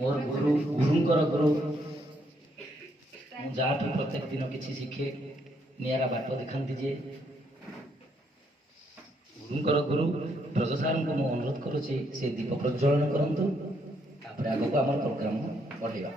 मोर गुरु गुरुंकर गुरु जहाँ प्रत्येक दिन किसी शिखे निरा बाट दिखाती जे गुरुंकर गुरु ब्रज सार को अनुरोध करुच्ची से दीप प्रज्वलन करूँ आगक आम प्रोग्राम बढ़ेगा।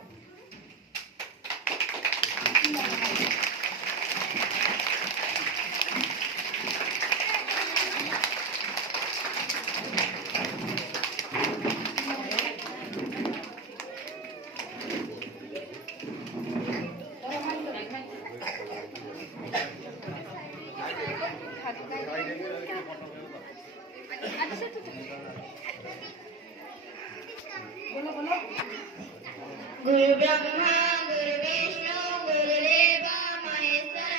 गुरु ब्रह्मा गुरु विष्णु गुरुदेव महेश्वर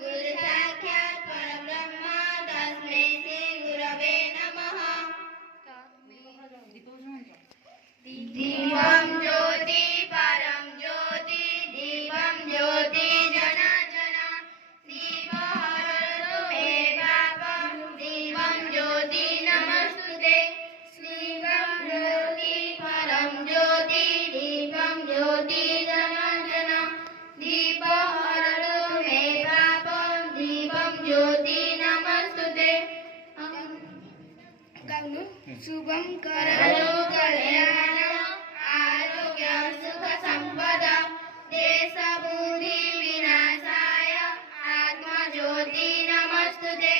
गुरु साक्षात् परब्रह्म तस्मै श्री गुरवे नमः। दीपं ज्योति परं ज्योति दीपं ज्योति जन जन दीपहरतु मे पापं दीपं ज्योति नमस्तुते दीपं ज्योति परं ज्योति दीपं ज्योति जन जन दीपहरतु मे पापं दीपं ज्योति नमस्तुते। शुभं करोतु कल्याणं आरोग्यं सुख संपदा देश बुद्धि विनाशाय आत्मज्योति नमस्तुते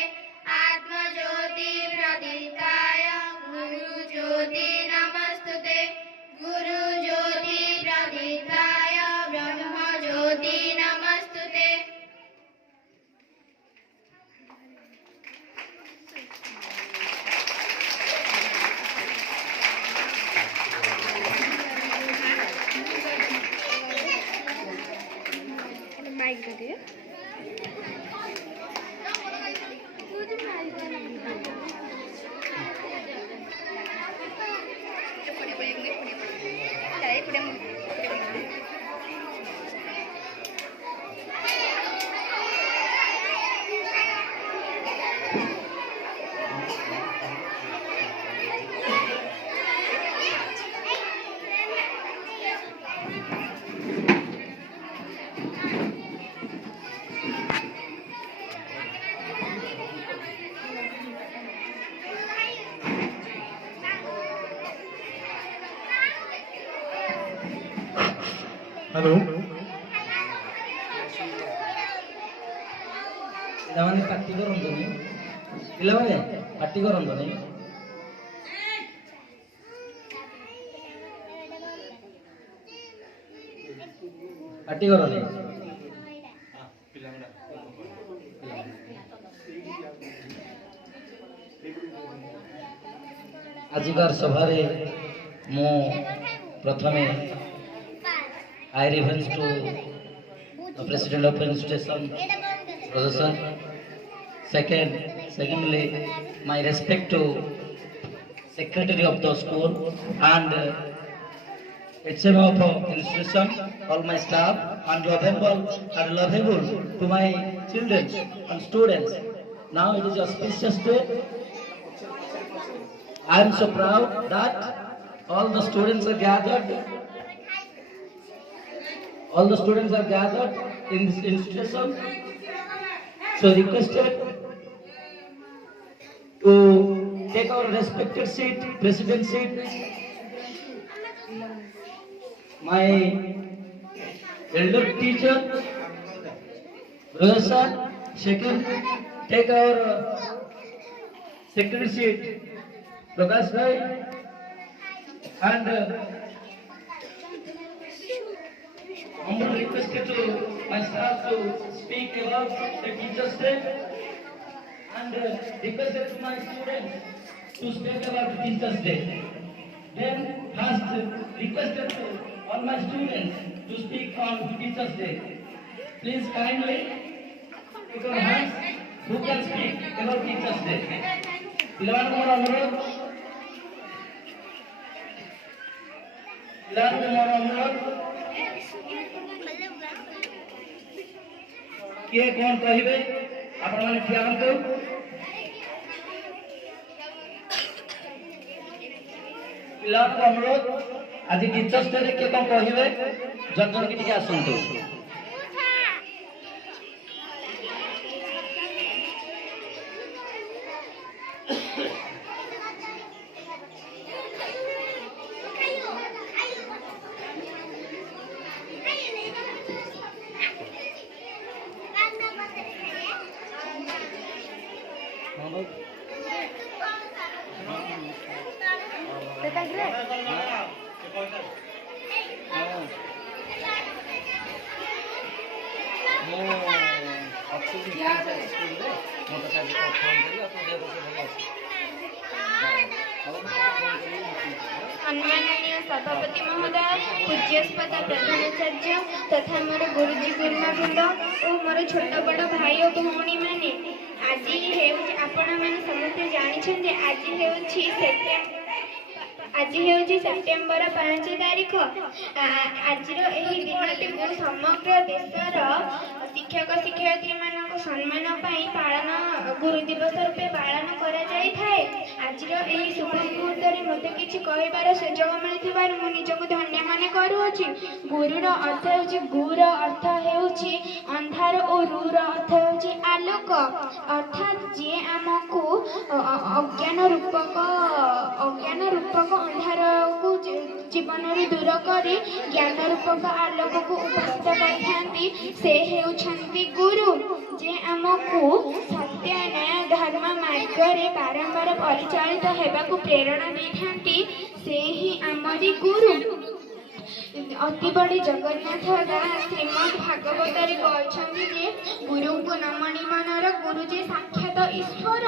आत्मज्योति प्रदीप्ताय गुरु ज्योति नमस्तुते गुरु ज्योति प्रदीप्ताय ब्रह्म ज्योति नमस्तुते। माइक दे दिए हेलो पिलाने पार्टी करंतुनी पिलाने पार्टी करंतुनी पार्टी करनी आजिकार सभारे मु प्रथमे I reference to the President of Institution, Professor. Secondly, my respect to Secretary of the school and HM of institution, all my staff, and lovable to my children and students. Now it is a auspicious day. I am so proud that all the students are gathered. All the students are gathered in this institution. So requested to take our respected seat, President seat. My elder teacher, Professor, second, take our secretary seat, Prakash Bhai, and humbly requested to my staff to speak about the Teachers' Day and requested to my students to speak about the Teachers' Day. Then first requested to all my students to speak on the Teachers' Day. Please kindly take your hands. Who can speak about Teachers' Day? Pilawan ko अनुरोध पिलाwan ko अनुरोध किए कौन कहे आपण मैंने ठिया पिलान को अनुरोध आज टीचर्स डे किए कौन कहे जन की आसतु सम्माननीय सभापति महोदय, पूज्यस्पद प्रधानाचार्य तथा मोर गुरुजी गुरुमा वृंद और मोर छोट बड़ भाई और भौणी मैंने आपण मैंने समस्ते जानी आज सेप्टेम्बर 5 तारीख। आज दिनटी को समग्र देशर शिक्षक शिक्षयित्री मान सम्मान पालन गुरु दिवस रूपे पालन करा जाय थाए। आज शुभ मुहूर्त में मत किसी कहबार सुजोग मिलथिबार मु निजको धन्य माने करूछि। गुरुर अर्थ होछि गुर अर्थ हेउछि अंधार और रूर अर्थ होछि आलोक, अर्थात जे आमको अज्ञान रूपक अंधार को जीवन दूर कर ज्ञान रूपक आलोक को उपस्थित करथांती से हेउछंती गुरु, जे आमको सत्य न्याय धर्म मार्ग रे बारंबार परिचालित हेबाकू प्रेरणा देथांती से ही आमरी गुरु। अति बड़ी जगन्नाथ दास श्रीमद भागवत कहते जे गुरु को नमणी मनर गुरु जे साक्षात ईश्वर।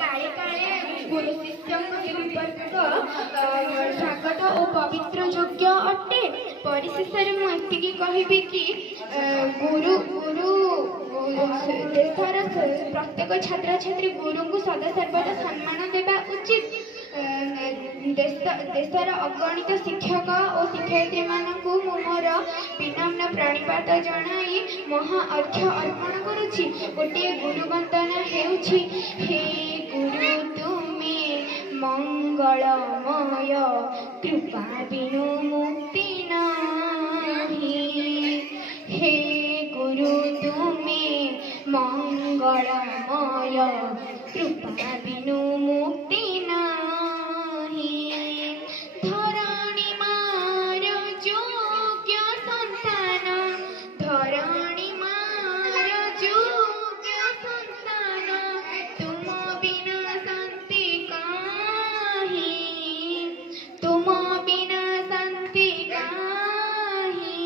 काले काले गुरु शिष्य संपर्क स्वागत और पवित्र योग्य अटे। परिशेष मुझे कहबी कि गुरु देशर प्रत्येक छात्र छात्री गुरु को सदा सर्वदा सम्मान देवा उचित। देशर अगणित शिक्षक और शिक्षयित्री मानकु मोर विनम्र प्रणिपात जनाई महा अर्घ्य अर्पण करुछि। गोटे गुरु वंदना हेउछि। हे गुरु तुमे मंगलमय कृपा बिनु मुक्ति नाही। हे गुरु तुमे मंगलमय कृपा बिनु मुक्ति नाही। धरणी मार योग्य संतान, धरणी मार योग्य संतान, तुम बिना शांति काहि, तुम बिना शांति काहि।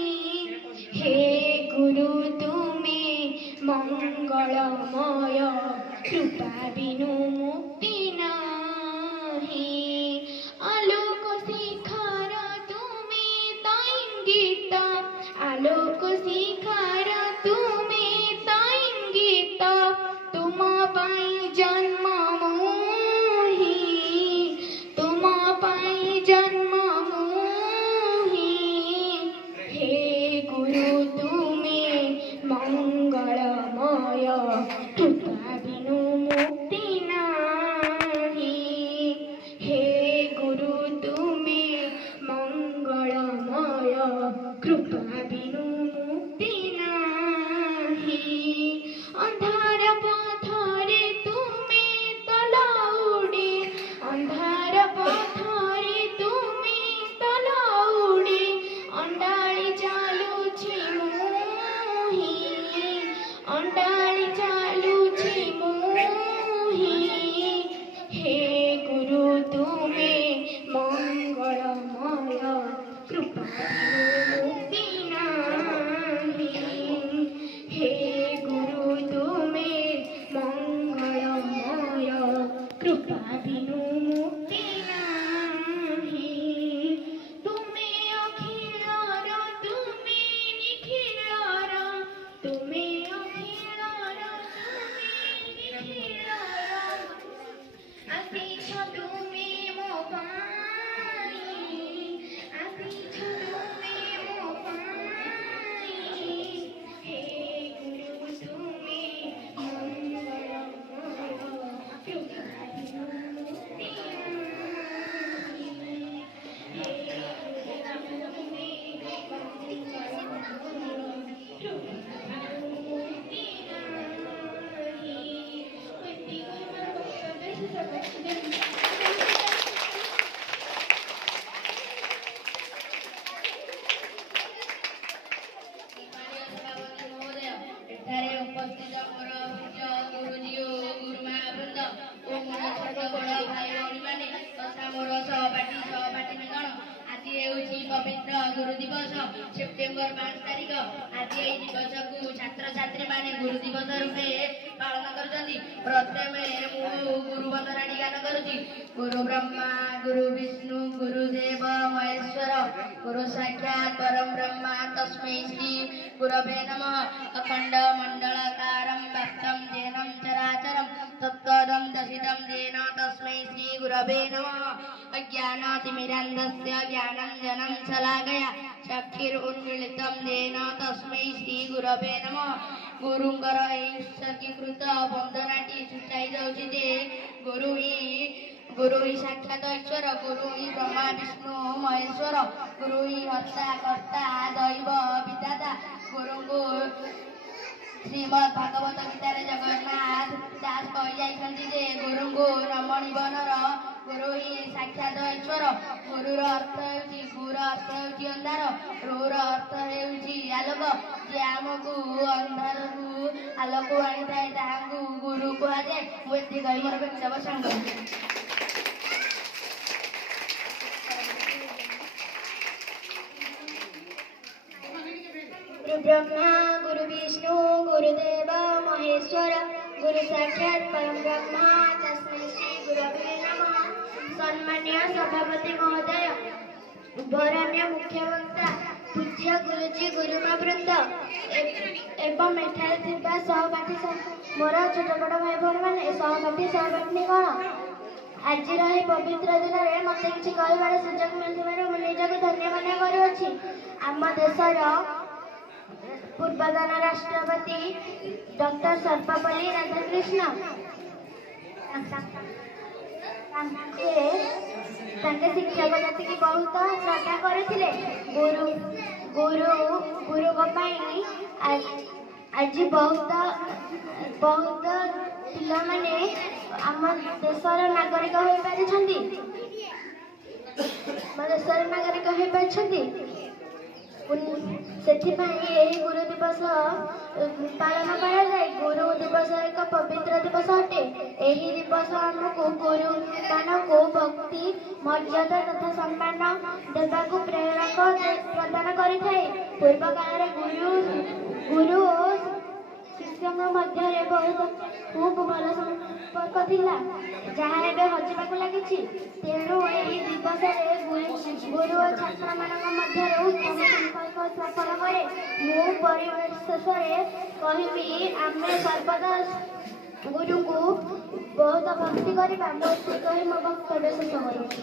हे गुरु तुमे मंगलमय कृपा बिनु मुक्ति नाही। आलोक शिखार तुमे ताइंगित, आलोक शिखार तुमे ताइंगित, तुम पाई जन्म मोहि, तुम पाई जन्म मोहि। हे गुरु तुमे मंगलमय कृपा बिनु मुक्ति नाही। हे गुरु तुमे मंगलमय कृपा बिनु मुक्ति नाही। अंधार पथरे तुमे तलाउडी, अंधार पथरे तुमे तलाउडी, अंडाळी चालुछि मोहि, अंडाळी चालुछि मोहि। हे गुरु तुमे मंगलमय कृपा बिनु मुक्ति नाही। हे गुरु तुमे मंगलमय कृपा बिनु मुक्ति नाही। तुमे अखिलर तुमे निखिलर, तुमे अखिलर तुमे निखिलर, आसीछ तुमे मो पाई, आसीछ तुमे मो पाई। हे गुरु तुमे मंगलमय कृपा बिनु मुक्ति नाही। हे ଏଠାରେ ଉପସ୍ଥିତ ମୋର ପୂଜ୍ୟ ଗୁରୁଜୀ ଓ ଗୁରୁମା ବୃନ୍ଦ ଓ ମୋର ଛୋଟ ବଡ଼ ଭାଇ ଭଉଣୀମାନେ ତଥା ମୋର ସହପାଠୀଗଣ, ଆଜି ହେଉଛି ପବିତ୍ର ଗୁରୁ ଦିବସ ସେପ୍ଟେମ୍ବର 5 ତାରିଖ। ଆଜି ଏହି ଦିବସକୁ ଛାତ୍ରଛାତ୍ରୀମାନେ ଗୁରୁ ଦିବସ ରୂପେ ପାଳନ କରୁଛନ୍ତି। ପ୍ରଥମେ ମୁଁ ଗୁରୁ ବନ୍ଦନାଟି ଗାନ କରୁଛି। ଗୁରୁ ବ୍ରହ୍ମା ଗୁରୁ ବିଷ୍ଣୁ ଗୁରୁଦେବ ମହେଶ୍ୱର ଗୁରୁ ସାକ୍ଷାତ୍ ପରଂ ବ୍ରହ୍ମ ତସ୍ମୈ ଶ୍ରୀ ଗୁରବେ ନମଃ। ଅଖଣ୍ଡ ମଣ୍ଡଳକାରಂ ବ୍ୟାପ୍ତಂ येन चराचरं तत्पदं दर्शितं येन तस्मै श्री गुरवे नमः। अज्ञानतिमिरान्धस्य ज्ञानाञ्जनं शलाकया चक्षुरुन्मीलितं येन तस्मै श्री गुरवे नमः। गुरुଙ୍କର ଏହି ଉତ୍ସର୍ଗୀକୃତ ବନ୍ଦନାଟି ସୂଚାଇ ଦେଉଛି ଯେ ଗୁରୁ ହିଁ ସାକ୍ଷାତ ଈଶ୍ୱର, ଗୁରୁ ହିଁ ବ୍ରହ୍ମା ବିଷ୍ଣୁ ମହେଶ୍ୱର, ଗୁରୁ ହିଁ ହର୍ତ୍ତା କର୍ତ୍ତା ଦୈବ ବିଧାତା। ଗୁରୁଙ୍କୁ ଶ୍ରୀମଦ୍ ଭାଗବତ ଗୀତାରେ ଜଗନ୍ନାଥ ଦାସ କହିଯାଇଛନ୍ତି ଯେ ଗୁରୁଙ୍କୁ ରମଣୀବନର ଗୁରୁ ହିଁ ସାକ୍ଷାତ ଈଶ୍ୱର। ଗୁରୁର ଅର୍ଥ ହେଉଛି ଗୁର ଅର୍ଥ ହେଉଛି ଅନ୍ଧାର, ରୁର ଅର୍ଥ ହେଉଛି ଆଲୋକ। ଯିଏ ଆମକୁ ଅନ୍ଧାରରୁ ଆଲୋକ ଆଣିଥାଏ ତାହାକୁ ଗୁରୁ କୁହାଯାଏ। ମୁଁ ଏତିକି କହି ମୋର ବ୍ୟକ୍ତିଗତ ପ୍ରସଙ୍ଗ କରୁଛି। गुरु ब्रह्मा गुरु विष्णु गुरुदेव महेश्वर गुरु साक्षात परम ब्रह्म तस्मै श्री गुरवे नमः। सम्मान्य सभापति महोदय, वरण्य मुख्य वक्ता, पूज्य गुरुजी गुरुमा वृंद एवं एठारे थिबा सहपाठी मोर छोट बड़ भाई भौणी मैंने सहपाठी सहपाठिनीगण, आज ଏହି ପବିତ୍ର ଦିନରେ ମୋତେ କିଛି କହିବାର ସୁଯୋଗ ମିଳିଥିବାରୁ ମୁଁ ନିଜକୁ ଧନ୍ୟ ମନେ କରୁଅଛି। ଆମ ଦେଶର ପୂର୍ବତନ ରାଷ୍ଟ୍ରପତି ଡକ୍ଟର ସର୍ବପଲ୍ଲୀ ରାଧାକୃଷ୍ଣ ତାଙ୍କେ ଶିକ୍ଷକ ଜାତିକି ବହୁତ ଶ୍ରଦ୍ଧା କରୁଥିଲେ। ଗୁରୁଙ୍କ ପାଇଁ ଆଜି ବହୁତ ପିଲାମାନେ ଆମ ଦେଶର ନାଗରିକ ହୋଇପାରିଛନ୍ତି। ସେଥିପାଇଁ ଏହି ଗୁରୁ ଦିବସ ପାଳନ କରାଯାଏ। ଗୁରୁ ଦିବସ ଏକ ପବିତ୍ର ଦିବସ ଅଟେ। ଏହି ଦିବସ ଆମକୁ ଗୁରୁମାନଙ୍କୁ ଭକ୍ତି ମର୍ଯ୍ୟାଦା ତଥା ସମ୍ମାନ ଦେବାକୁ ପ୍ରେରଣା ପ୍ରଦାନ କରିଥାଏ। ପୂର୍ବ କାଳରେ ଗୁରୁ ଓ ଶିଷ୍ୟଙ୍କ ମଧ୍ୟରେ ଖୁବ୍ ଭଲ ସମ୍ପର୍କ ଥିଲା, ଯାହା ଏବେ ହଜିବାକୁ ଲାଗିଛି। ତେଣୁ ଏହି ଦିବସରେ ଗୁରୁ ଓ ଛାତ୍ରମାନଙ୍କ ମଧ୍ୟରେ ଉତ୍ତମ ସମ୍ପର୍କ ସ୍ଥାପନ କରେ। ମୁଁ ପରିଶେଷରେ କହିବି, ଆମେ ସର୍ବଦା ଗୁରୁଙ୍କୁ ବହୁତ ଭକ୍ତି କରିବା। ମୁଁ କହି ମୋ ବକ୍ତବ୍ୟ ଶେଷ କରୁଛି।